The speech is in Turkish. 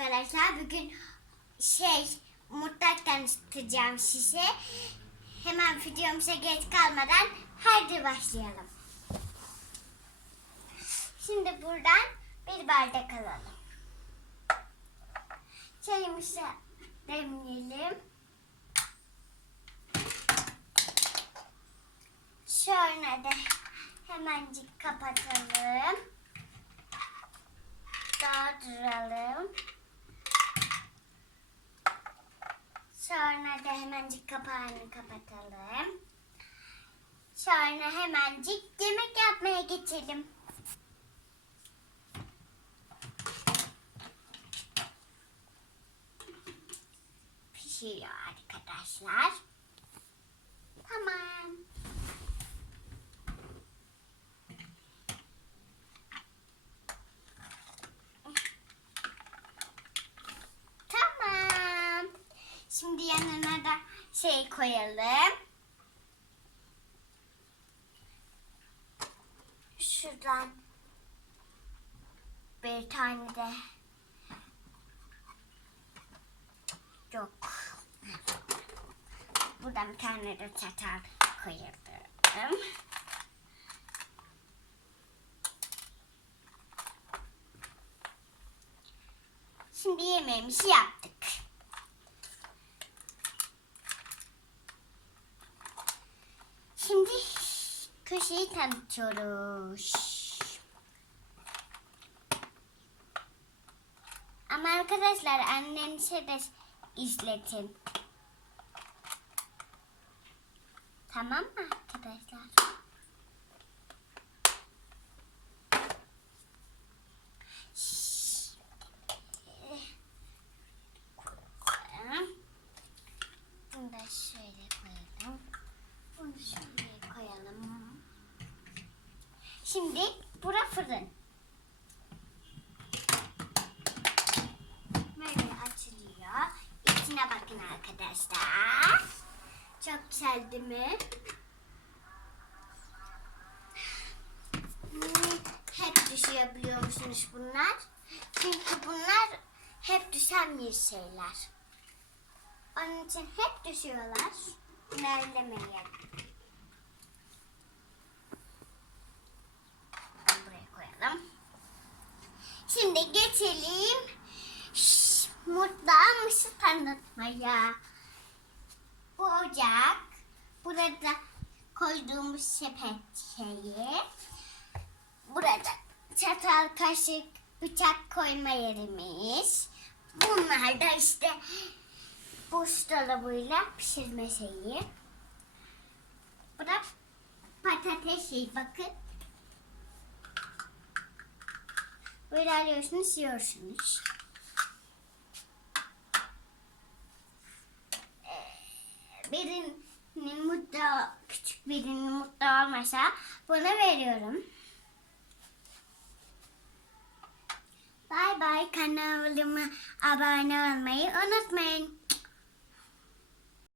arkadaşlar. Bugün şey mutlak tanıtacağım size. Hemen videomuza geç kalmadan haydi başlayalım. Şimdi buradan bir bardak alalım. Çayımızı demleyelim. Şöyle de hemencik kapatalım. Dağıtıralım. Sonra da hemencik kapağını kapatalım. Sonra hemencik yemek yapmaya geçelim. Pişiyor arkadaşlar. Tamam. Şimdi yanına da şey koyalım. Şuradan bir tane de yok. Buradan bir tane de çatal koyalım. Şimdi yemeğimizi yaptık. Şimdi köşeyi tanıtıyoruz. Ama arkadaşlar annenize de izletin. Tamam mı arkadaşlar? Bunu da şöyle koyalım. Bunu şöyle koyalım. Şimdi bura fırın. Böyle açılıyor. İçine bakın arkadaşlar. Çok güzel değil mi? Hmm, Hep düşüyor biliyor musunuz bunlar? Çünkü bunlar hep düşen bir şeyler. Onun için hep düşüyorlar. Nerelemeyin. Buraya koyalım. Şimdi geçelim şş, mutfağa mısır tanıtmaya. Bu ocak. Burada koyduğumuz sepet şeyi. Burada çatal, kaşık, bıçak koyma yerimiz. Bunlar da işte buzdolabıyla pişirme şeyi. Bu da patates şeyi bakın. Böyle yiyorsunuz. Ee, Birinin mutlu, küçük birinin mutlu olmasa bunu veriyorum. Bay bay kanalıma abone olmayı unutmayın.